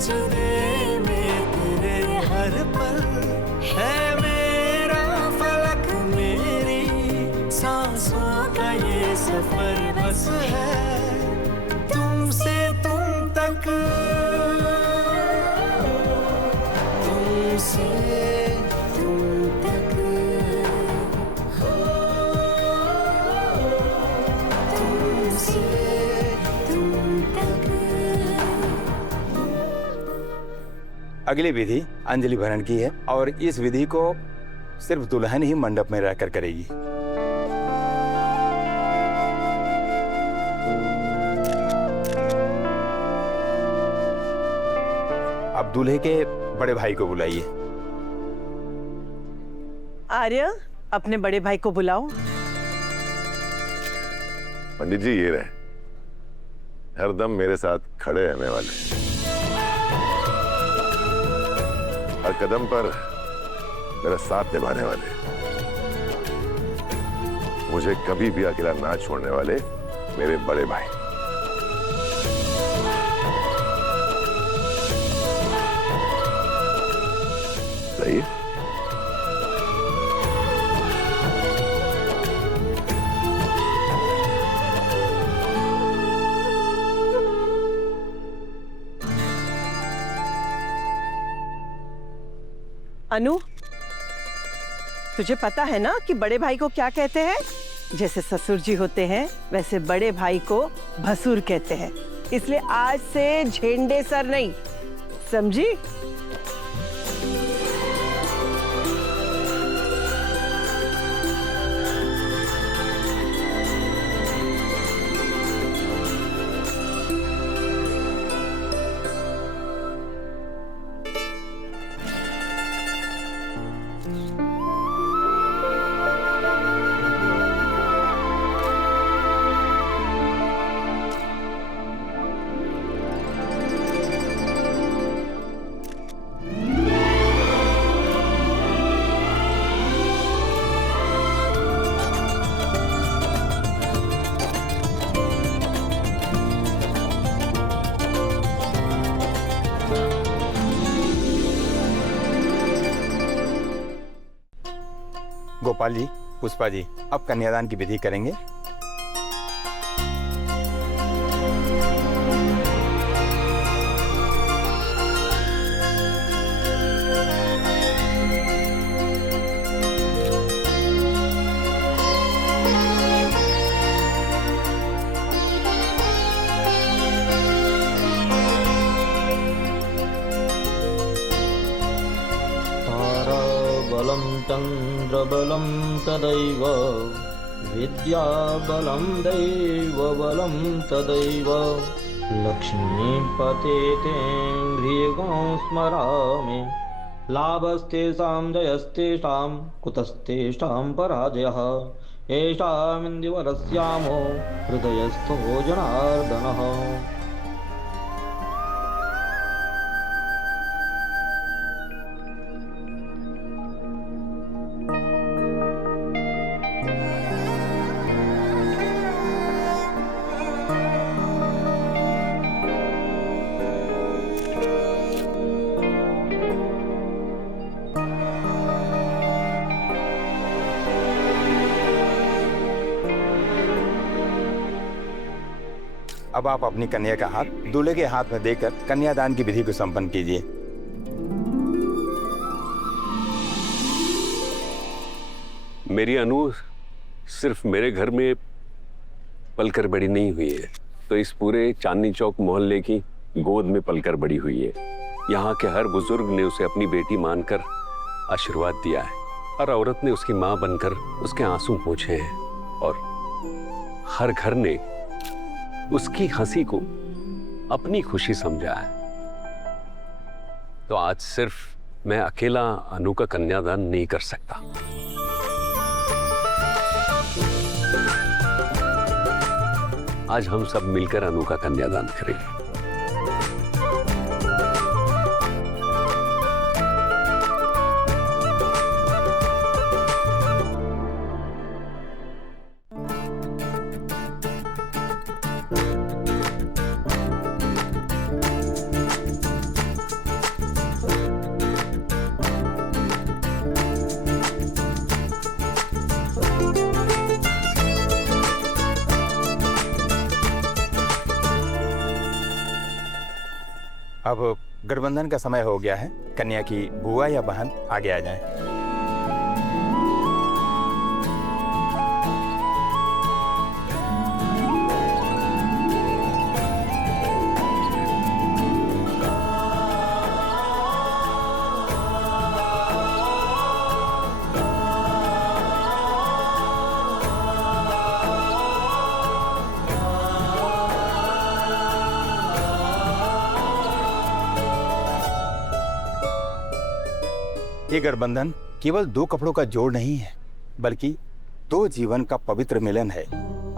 जुदे में तेरे हर पल है मेरा फलक, मेरी सांसों का ये सफर बस है तुमसे तुम तक, तुमसे तुम तक, तुमसे तुम तक। अगली विधि अंजलि भरण की है और इस विधि को सिर्फ दुल्हन ही मंडप में रहकर करेगी। अब दूल्हे के बड़े भाई को बुलाइए। आर्य, अपने बड़े भाई को बुलाओ। पंडित जी ये रहे, हरदम मेरे साथ खड़े रहने वाले, हर कदम पर मेरा साथ निभाने वाले, मुझे कभी भी अकेला ना छोड़ने वाले मेरे बड़े भाई। सही है? अनु, तुझे पता है ना कि बड़े भाई को क्या कहते हैं? जैसे ससुर जी होते हैं वैसे बड़े भाई को भसुर कहते हैं। इसलिए आज से झेंडे सर नहीं, समझी? गोपाल जी, पुष्पा जी, अब कन्यादान की विधि करेंगे। बलं चन्द्रबलं तदैव विद्याबलं दैवबलं तदैव लक्ष्मीपतेतेन्द्रियगुणं स्मरामि लाभस्तेषां जयस्तेषां कुतस्तेषां पराजयः येषामिन्दुवरस्यामो हृदयस्थो जनार्दनः। अब आप अपनी कन्या का हाथ दूल्हे के हाथ में देकर कन्यादान की विधि को संपन्न कीजिए। मेरी अनु सिर्फ मेरे घर में पलकर बड़ी नहीं हुई है, तो इस पूरे चांदनी चौक मोहल्ले की गोद में पलकर बड़ी हुई है। यहाँ के हर बुजुर्ग ने उसे अपनी बेटी मानकर आशीर्वाद दिया है, हर औरत ने उसकी माँ बनकर उसके आंसू पोंछे हैं, और हर घर ने उसकी हंसी को अपनी खुशी समझा है। तो आज सिर्फ मैं अकेला अनु का कन्यादान नहीं कर सकता। आज हम सब मिलकर अनु का कन्यादान करेंगे। अब गठबंधन का समय हो गया है। कन्या की बुआ या बहन आगे आ जाएं। ये गठबंधन केवल दो कपड़ों का जोड़ नहीं है, बल्कि दो जीवन का पवित्र मिलन है।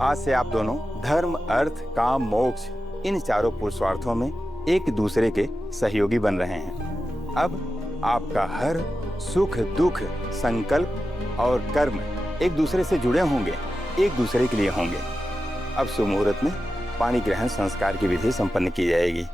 आज से आप दोनों धर्म, अर्थ, काम, मोक्ष इन चारों पुरुषार्थों में एक दूसरे के सहयोगी बन रहे हैं। अब आपका हर सुख, दुख, संकल्प और कर्म एक दूसरे से जुड़े होंगे, एक दूसरे के लिए होंगे। अब सुमुहूर्त में पाणी ग्रहण संस्कार की विधि संपन्न की जाएगी।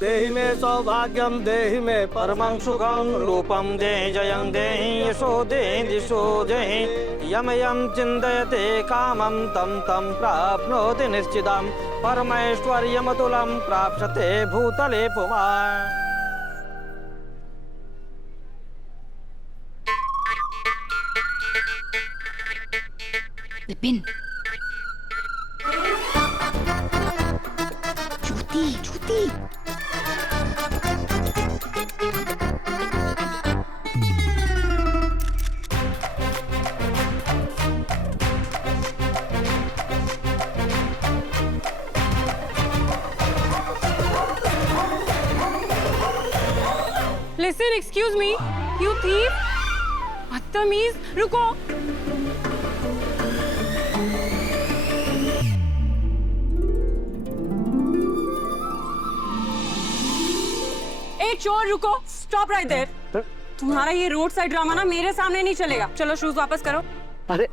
देहि मे सौभाग्यम देहि मे परमं सुखं रूपं देहि जयं देहि यशो देहि दिशो देहि यम यम चिन्तयते कामं तं तं प्राप्नोति निश्चितं परमैश्वर्यमतुलं प्राप्स्यते भूतले पुमान्। विपिन, जूती जूती। Listen, excuse me, you thief! बदतमीज, रुको। ए चोर, रुको, स्टॉप राइट देयर। तुम्हारा ये रोड साइड ड्रामा ना मेरे सामने नहीं चलेगा। चलो शूज वापस करो। अरे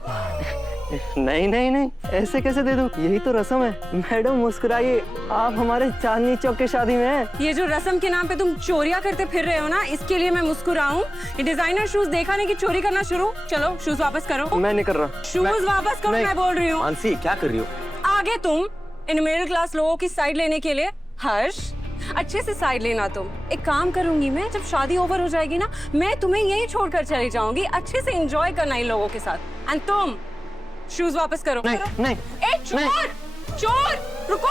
नहीं नहीं नहीं, ऐसे कैसे दे दूं? यही तो रस्म है। मैडम मुस्कुराइए, आप हमारे चांदनी चौक की शादी में हैं। ये जो रस्म के नाम पे तुम चोरियां करते फिर रहे हो ना, इसके लिए मैं मुस्कुराऊं? ये डिजाइनर शूज देखा नहीं कि चोरी करना शुरू। चलो शूज वापस करो। मैं नहीं कर रहा। शूज वापस करो, मैं बोल रही हूँ। मानसी क्या कर रही हो? आगे तुम इन मिडिल क्लास लोगों की साइड लेने के लिए। हर्ष, अच्छे से साइड लेना। तुम एक काम करूंगी मैं, जब शादी ओवर हो जाएगी ना, मैं तुम्हें यहीं छोड़कर चली जाऊंगी। अच्छे से एंजॉय करना इन लोगों के साथ। एंड तुम शूज वापस करो। नहीं नहीं। ए चोर, चोर रुको।